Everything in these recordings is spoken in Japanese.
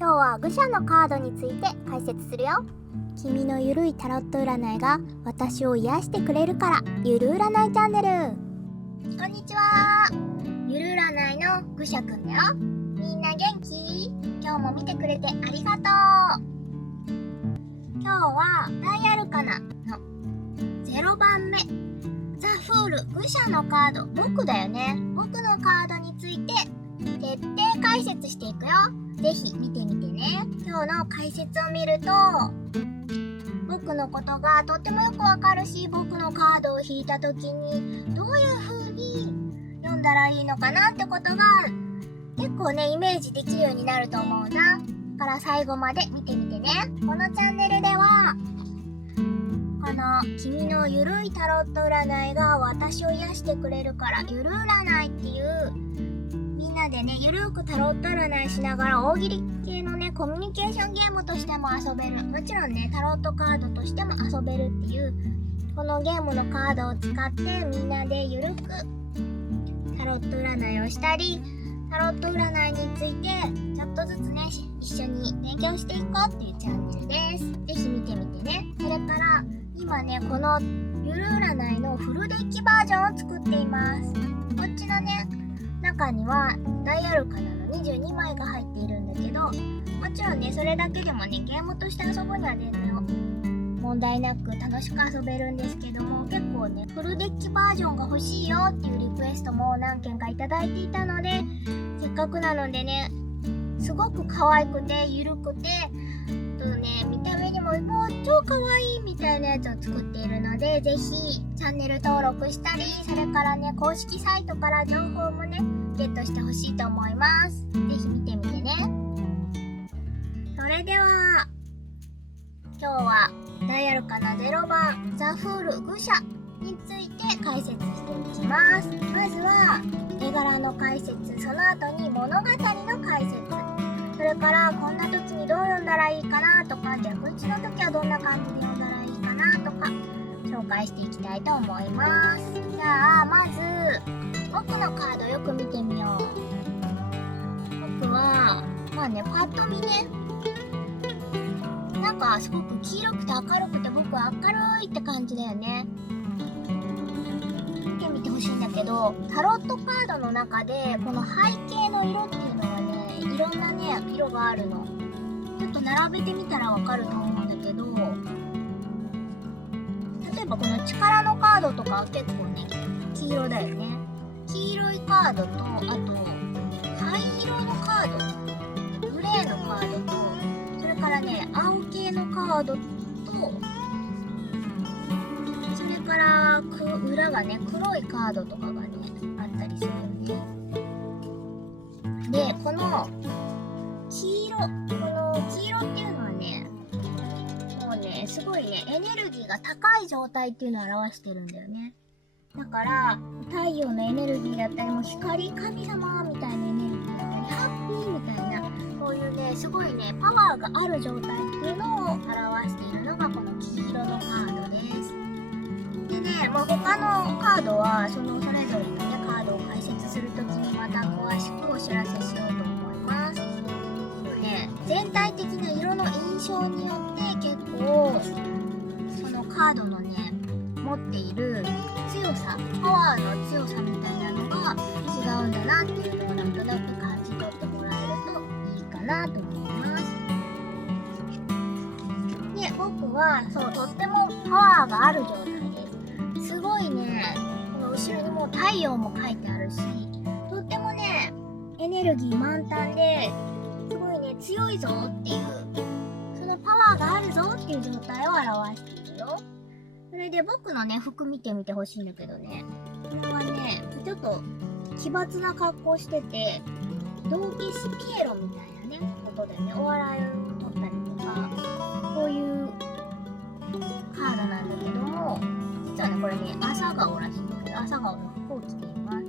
今日は愚者のカードについて解説するよ。君のゆるいタロット占いが私を癒してくれるから、ゆる占いチャンネル。こんにちは。ゆる占いの愚者くんだよ。みんな元気？今日も見てくれてありがとう。今日は大アルカナの0番目、ザ・フール愚者のカード、僕だよね。僕のカードについて徹底解説していくよ。ぜひ見てみてね。今日の解説を見ると、僕のことがとってもよくわかるし、僕のカードを引いた時にどういう風に読んだらいいのかなってことが結構ね、イメージできるようになると思うな。だから最後まで見てみてね。このチャンネルではこの君のゆるいタロット占いが私を癒してくれるから、ゆる占いっていうみんなでね、ゆるくタロット占いしながら大喜利系のね、コミュニケーションゲームとしても遊べる、もちろんね、タロットカードとしても遊べるっていう、このゲームのカードを使ってみんなでゆるくタロット占いをしたり、タロット占いについてちょっとずつね、一緒に勉強していこうっていうチャンネルです。ぜひ見てみてね。それから今ね、このゆる占いのフルデッキバージョンを作っています。こっちのね、中には大アルカナの22枚が入っているんだけど、もちろんね、それだけでもね、ゲームとして遊ぶには全然問題なく楽しく遊べるんですけども、結構ね、フルデッキバージョンが欲しいよっていうリクエストも何件かいただいていたので、せっかくなのでね、すごく可愛くてゆるくて、見た目にももう超可愛いみたいなやつを作っているので、ぜひチャンネル登録したり、それからね、公式サイトから情報もね、ゲットしてほしいと思います。ぜひ見てみてね。それでは今日は大アルカナ0番ザ・フール愚者について解説していきます。まずは絵柄の解説、その後に物語の解説、それからこんな時にどう読んだらいいかなとか、逆位置の時はどんな感じで読んだらいいかなとか紹介していきたいと思います。じゃあまず僕のカードよく見てみよう。僕はまあね、パッと見ね、なんかすごく黄色くて明るくて、僕は明るいって感じだよね。見てみてほしいんだけど、タロットカードの中でこの背景の色っていうのがね、いろんなね、色があるの。ちょっと並べてみたらわかると思うんだけど、例えばこの力のカードとかは結構ね、黄色だよね。黄色いカードと、あと灰色のカード、グレーのカードと、それからね、青系のカードと、それから裏がね、黒いカードとかがね、あったりするよね。で、この黄色っていうのはね、もうね、すごいね、エネルギーが高い状態っていうのを表してるんだよね。だから太陽のエネルギーだったり、も光、神様みたいなエネルギーだったり、ハッピーみたいな、こういうね、すごいね、パワーがある状態っていうのを表しているのがこの黄色のカードです。でね、他のカードはそれぞれのね、カードを解説するときにまた詳しくお知らせしようと思います。全体的な色の印象によって結構そのカードのね、持っている強さ、パワーの強さみたいなのが違うんだなっていうのをなんとなく感じ取ってもらえるといいかなと思います。で、僕はとってもパワーがある状態です。すごいね、この後ろにもう太陽も書いてあるし、とってもね、エネルギー満タンですごいね、強いぞっていう、そのパワーがあるぞっていう状態を表しているよ。それで僕のね、服見てみてほしいんだけどね、これはね、ちょっと奇抜な格好してて、道化師ピエロみたいなね、ことでね、お笑いを取ったりとか、こういうカードなんだけども、実はね、これね、朝顔らしいんだけど、朝顔の服を着ています。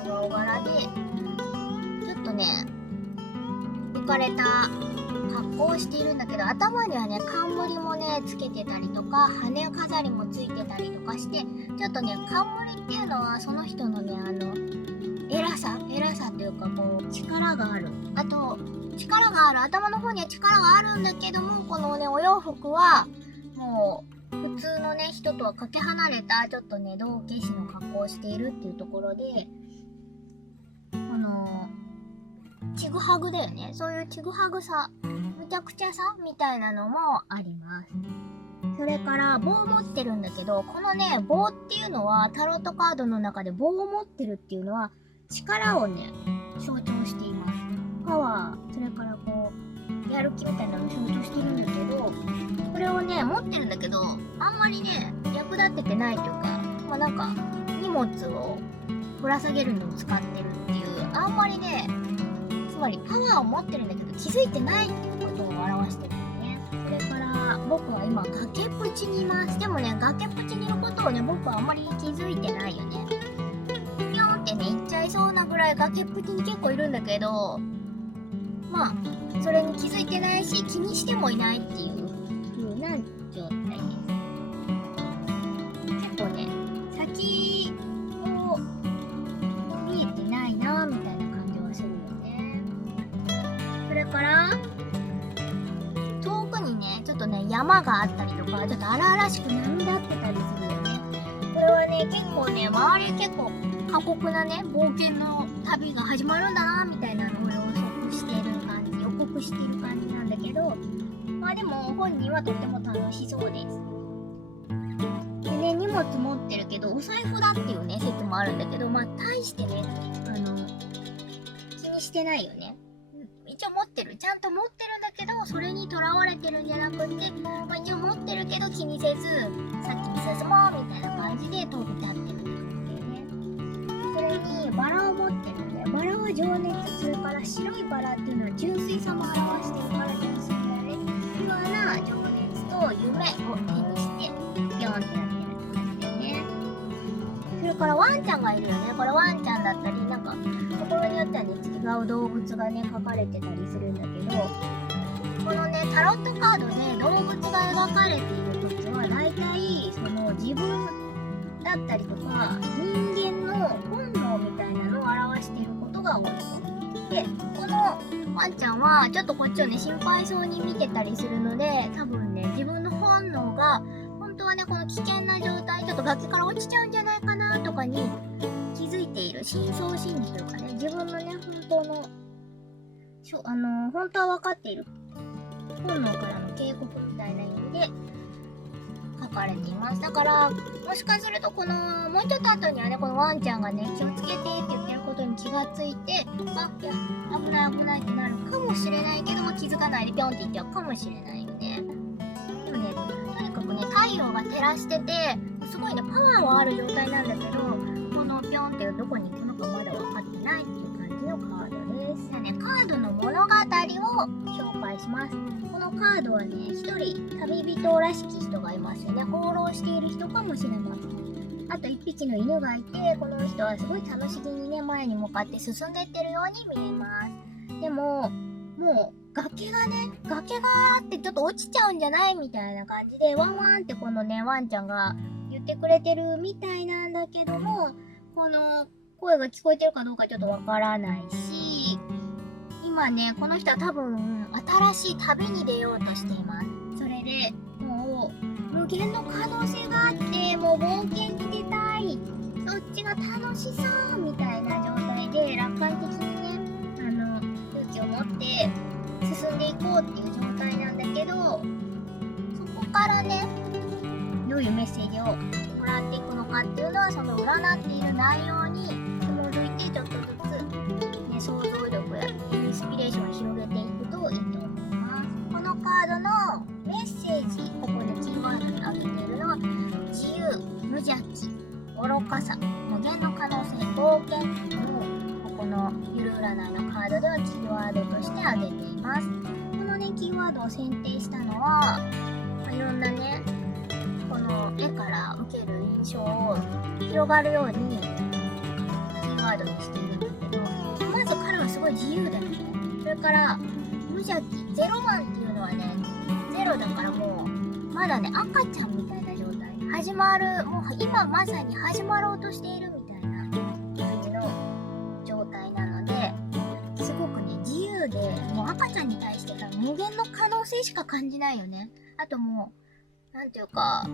朝顔柄で、ちょっとね、浮かれた格好をしているんだけど、頭にはね、冠もね、つけてたりとか、羽飾りもついてたりとかして、ちょっとね、冠っていうのはその人のね、偉さというか、こう、力がある。あと、力がある、頭の方には力があるんだけども、このねお洋服はもう普通のね人とはかけ離れたちょっとね道化師の格好をしているっていうところで、ちぐはぐだよね。そういうちぐはぐさ、むちゃくちゃさみたいなのもあります。それから棒を持ってるんだけど、このね棒っていうのはタロットカードの中で棒を持ってるっていうのは力をね象徴しています。パワー、それからこうやる気みたいなのを象徴してるんだけど、これをね持ってるんだけど、あんまりね役立ててないというか、なんか荷物をぶら下げるのに使ってるっていう、あんまりね、つまりパワーを持ってるんだけど気づいてないっていうことを表してるんだね。それから僕は今崖っぷちにいます。でもね崖っぷちにいることをね僕はあんまり気づいてないよね。ピョンってね行っちゃいそうなぐらい崖っぷちに結構いるんだけど、それに気づいてないし気にしてもいないっていう風な状態です。結構ね先を見えてないなみたいな感じはするよね。それから遠くにねちょっとね山があったりとか、ちょっと荒々しく波立ってたりするよね。これはね結構ね周り結構過酷なね冒険の旅が始まるんだなみたいなのを予測している感じ、予告している感じなんだけど、でも本人はとっても楽しそうです。でね荷物持ってるけどお財布だっていうね説もあるんだけど、大してね気にしてないよね。一応持ってる、ちゃんと持ってるんだけど、それにとらわれてるんじゃなくて、一応持ってるけど気にせず先に進もうみたいな感じで飛び立ってるってことだよね。それにバラを持ってるんだよ。バラは情熱、それから白いバラっていうのは純粋さも表してるから純粋だよね。ピュアな情熱と夢を手にしてピョンってなってるって感じだよね。それからワンちゃんがいるよね。これワンちゃんだったり、なんかところによってはね違う動物がね描かれてたりするんだけど、このねタロットカードで動物が描かれている時は大体その自分だったりとか人間の本能みたいなのを表していることが多いで、このワンちゃんはちょっとこっちをね心配そうに見てたりするので、多分ね自分の本能が本当はねこの危険な状態、ちょっと崖から落ちちゃうんじゃないかなとかに気づいている、深層心理というかね、自分のね本当の本当は分かっている本能からの警告みたいな意味で書かれています。だからもしかするとこのもうちょっと後にはねこのワンちゃんがね気をつけてって言ってることに気がついて、いや危ない危ないってなるかもしれないけども、気づかないでピョンって言っちゃうかもしれないよね。でもねとにかくね太陽が照らしててすごいねパワーはある状態なんだけど、このピョンってどこに行くのかまだ分かってないっていう感じのカードです。ね、カードの物語を紹介します。このカードはね一人旅人らしき人がいますよね。放浪している人かもしれません。あと一匹の犬がいて、この人はすごい楽しげにね前に向かって進んでいってるように見えます。でももう崖があってちょっと落ちちゃうんじゃないみたいな感じでワンワンってこのねワンちゃんが言ってくれてるみたいなんだけども、この声が聞こえてるかどうかちょっとわからないし、今ねこの人は多分新しい旅に出ようとしています。それでもう無限の可能性があって、もう冒険に出たい、そっちが楽しそうみたいな状態で楽観的にね勇気を持って進んでいこうっていう状態なんだけど、そこからねどういうメッセージをもらっていくのかっていうのはその占っている内容に紐づいてちょっとずつ、ね、想像力やインスピレーションを広げていくといいと思います。このカードのメッセージ、ここでキーワードに挙げているのは自由、無邪気、愚かさ、無限の可能性、冒険をここのゆる占いのカードではキーワードとして挙げています。このねキーワードを選定したのは、いろんなねこの絵から受ける印象を広がるようにキーワードにしているんだけど、まず彼はすごい自由だよね。それから無邪気、0番っていうのはね0だからもうまだね赤ちゃんみたいな状態、始まる、もう今まさに始まろうとしているみたいな感じの状態なので、すごくね自由でもう赤赤ちゃんに対してさ、無限の可能性しか感じないよね。あともう、なんていうか、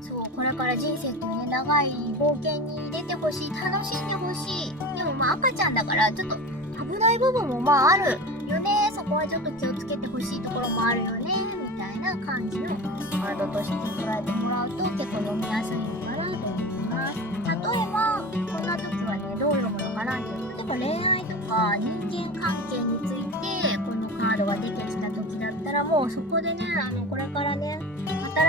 そう、これから人生っていうね、長い冒険に出てほしい、楽しんでほしい。でもまあ赤ちゃんだから、ちょっと危ない部分もまああるよね。そこはちょっと気をつけてほしいところもあるよね。みたいな感じのワードとして捉えてもらうと結構読みやすいのかなと思います。例えば、こんな時はね、どう読むのかなっていう。例えば恋愛とか人間関係について、このカードが出てきた時だったら、もうそこでね、これからね、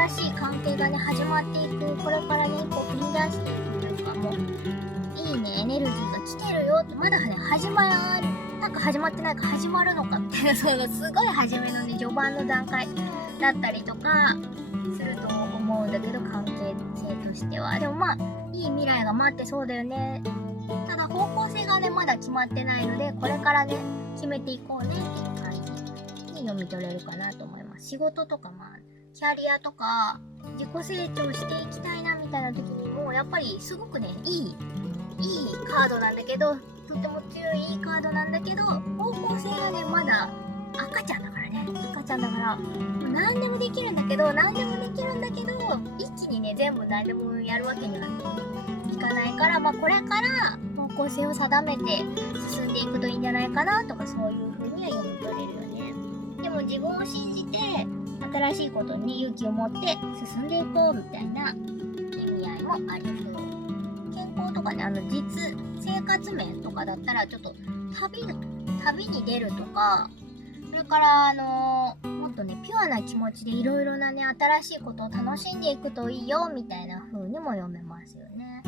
新しい関係がね、始まっていく、これからね、一歩踏み出していくというか、もう、いいね、エネルギーが来てるよって、まだね、なんか始まってないか始まるのかみたいな、そのすごい初めのね、序盤の段階だったりとか、すると思うんだけど、関係性としては。でもまあ、いい未来が待ってそうだよね。ただ方向性がね、まだ決まってないので、これからね、決めていこうねっていう感じに読み取れるかなと思います。仕事とかまあ、キャリアとか自己成長していきたいなみたいな時にもやっぱりすごくねいいカードなんだけど、とても強いいいカードなんだけど、方向性がねまだ赤ちゃんだからね、赤ちゃんだから何でもできるんだけど一気にね全部何でもやるわけにはいかないから、まあこれから方向性を定めて進んでいくといいんじゃないかなとか、そういう風には読み取れるよね。でも自分を信じて新しいことに勇気を持って進んでいこうみたいな意味合いもありそう。健康とかね、実生活面とかだったらちょっと旅に出るとか、それからもっとねピュアな気持ちでいろいろなね新しいことを楽しんでいくといいよみたいな風にも読めますよね。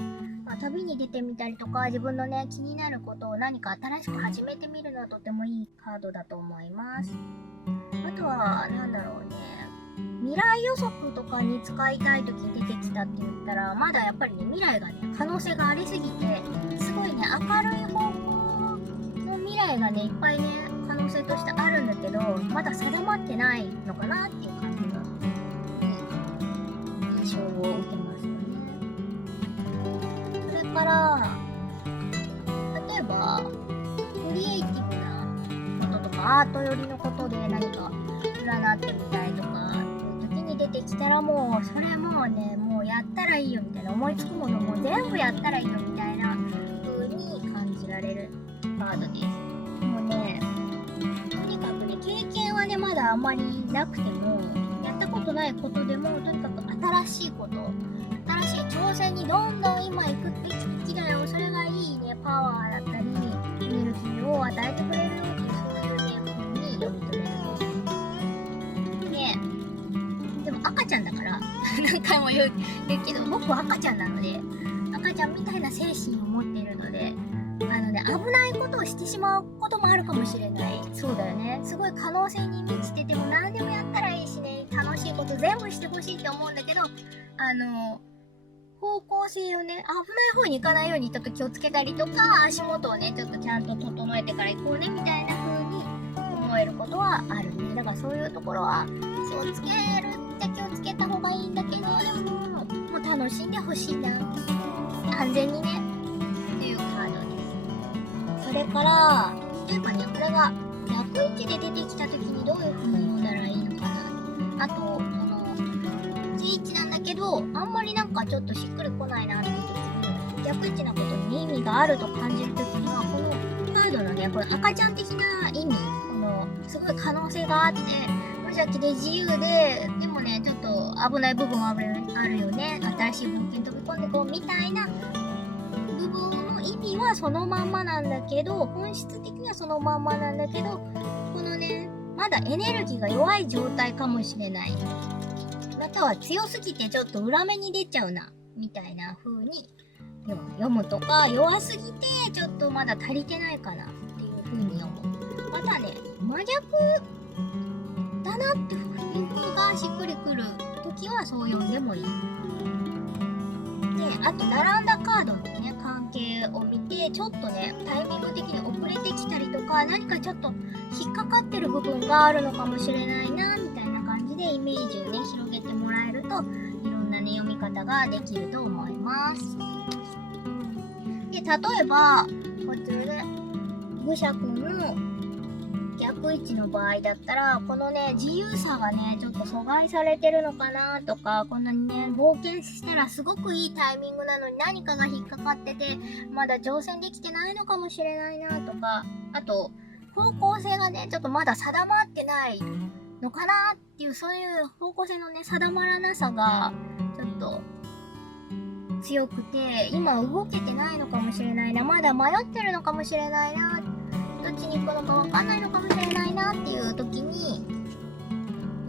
まあ、旅に出てみたりとか、自分のね気になることを何か新しく始めてみるのはとてもいいカードだと思います。あとはなんだろうね、未来予測とかに使いたい時に出てきたって言ったら、まだやっぱりね未来がね可能性がありすぎて、すごいね明るい方向の未来がねいっぱいね可能性としてあるんだけど、まだ定まってないのかなっていう感じの印象を受けますよね。それから例えばクリエイティブなこととかアート寄りのことで何か占ってみたいとか時に出てきたら、もうそれもうねもうやったらいいよみたいな、思いつくものも全部やったらいいよみたいな風に感じられるカードです。もうね、とにかくね経験はねまだあんまりなくても、やったことないことでもとにかく新しい挑戦にどんどん今行くべきだよ、それがいいねパワーだったりエネルギーを与えてくれるよっていう、そういうね風に読み取れるでも赤ちゃんだから何回も言うけど、僕は赤ちゃんなので、赤ちゃんみたいな精神を持っているので、危ないことをしてしまうこともあるかもしれない。そうだよね、すごい可能性に満ちてても何でもやったらいいしね、楽しいこと全部してほしいって思うんだけど、方向性をね危ない方に行かないようにちょっと気をつけたりとか、足元をねちょっとちゃんと整えてから行こうねみたいな風に思えることはあるね。だからそういうところは気をつけた方がいいんだけど、でももう楽しんでほしいな、安全にねっていうカードです。それから例えばね、これが逆位置で出てきた時にどういう風に読んだらいいのかな。あとその正位置なんだけどあんまりなんかちょっとしっくりこないなっていう時に、逆位置なことに意味があると感じる時には、このカードのねこの赤ちゃん的な意味、このすごい可能性があって無邪気で自由で、でもねちょっと危ない部分はあるよね、新しい冒険飛び込んでこうみたいな部分の意味はそのまんまなんだけど、本質的にはそのまんまなんだけど、このねまだエネルギーが弱い状態かもしれない、または強すぎてちょっと裏目に出ちゃうなみたいな風に読むとか、弱すぎてちょっとまだ足りてないかなっていう風に読む。またね真逆だなっていう風がしっくりくる時はそう読んでもいい。で、あと並んだカードのね関係を見て、ちょっとねタイミング的に遅れてきたりとか、何かちょっと引っかかってる部分があるのかもしれないなみたいな感じでイメージをね広げてもらえると、いろんなね読み方ができると思います。で、例えばこちらで愚者くんの逆位置の場合だったら、このね、自由さがね、ちょっと阻害されてるのかなとか、こんなにね、冒険したらすごくいいタイミングなのに何かが引っかかってて、まだ挑戦できてないのかもしれないなとか、あと、方向性がね、ちょっとまだ定まってないのかなっていう、そういう方向性のね、定まらなさが、ちょっと、強くて、今動けてないのかもしれないな、まだ迷ってるのかもしれないな、どっちに行くのかわかんないのかもしれないなっていう時に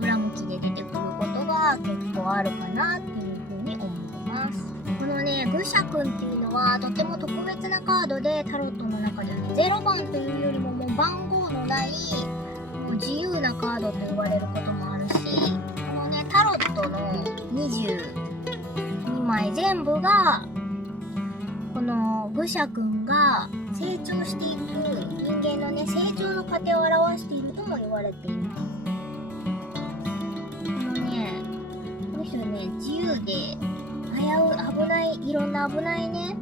裏向きで出てくることが結構あるかなっていうふうに思います。このね、愚者くんっていうのはとても特別なカードで、タロットの中ではね、0番というよりももう番号のないもう自由なカードと言われることもあるし、このね、タロットの22枚全部がこの愚者くんが成長していく人間のね、成長の過程を表しているとも言われています。このね、この人はね、自由で危ない、いろんな危ないね、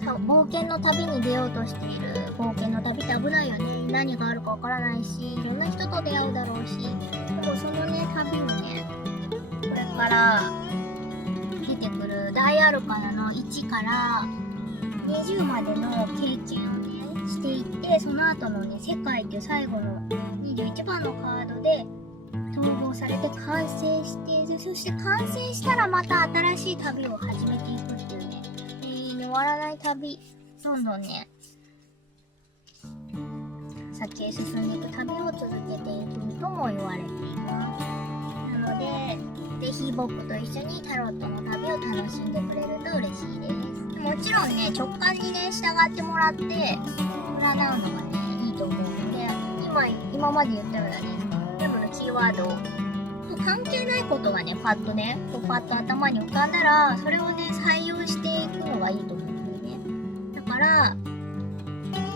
冒険の旅に出ようとしている。冒険の旅って危ないよね。何があるかわからないし、いろんな人と出会うだろうし、でもそのね、旅をね、これから出てくる大アルカナの1から20までの経験をね、していって、その後のね、世界っていう最後の21番のカードで統合されて完成して、そして完成したらまた新しい旅を始めていくっていうね、永遠に終わらない旅、どんどんね、先へ進んでいく旅を続けていくとも言われています。なので、ぜひ僕と一緒にタロットの旅を楽しんでくれると嬉しいです。もちろんね、直感にね、従ってもらって占うのがね、いいと思うので、今まで言ったようなね、全部のキーワードと関係ないことがね、パッと頭に浮かんだら、それをね、採用していくのがいいと思うんだよね。だから、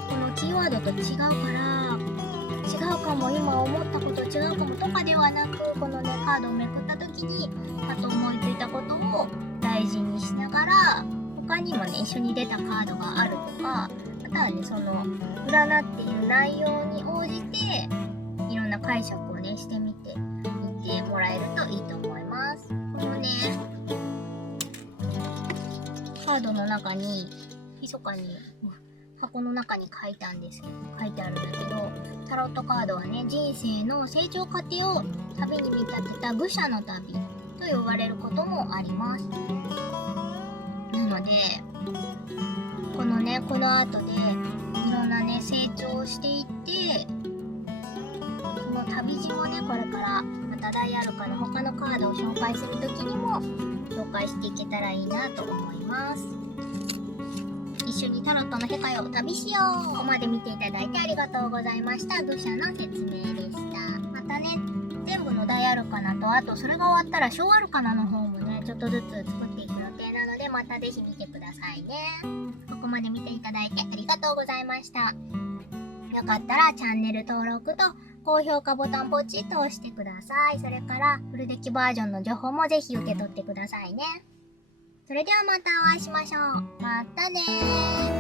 このキーワードと違うから、違うかも、今思ったこと違うかもとかではなく、このね、カードをめくった時に、パッと思いついたことを大事にしながら、他にもね、一緒に出たカードがあるとか、またはね、その占っている内容に応じていろんな解釈をね、してみてもらえるといいと思います。このね、カードの中に密かに箱の中に書いてあるんだけど、タロットカードはね、人生の成長過程を旅に見立てた愚者の旅と呼ばれることもあります。なので、この後でいろんなね、成長をしていって、その旅路もね、これからまた大アルカの他のカードを紹介するときにも紹介していけたらいいなと思います。一緒にタロットの世界を旅しよう。ここまで見ていただいてありがとうございました。愚者の説明でした。またね、全部の大アルカナと、あとそれが終わったら小アルカナの方もね、ちょっとずつ作っていく予定なので、またぜひ見てくださいね。ここまで見ていただいてありがとうございました。よかったらチャンネル登録と高評価ボタンポチッと押してください。それからフルデッキバージョンの情報もぜひ受け取ってくださいね。それではまたお会いしましょう。またねー。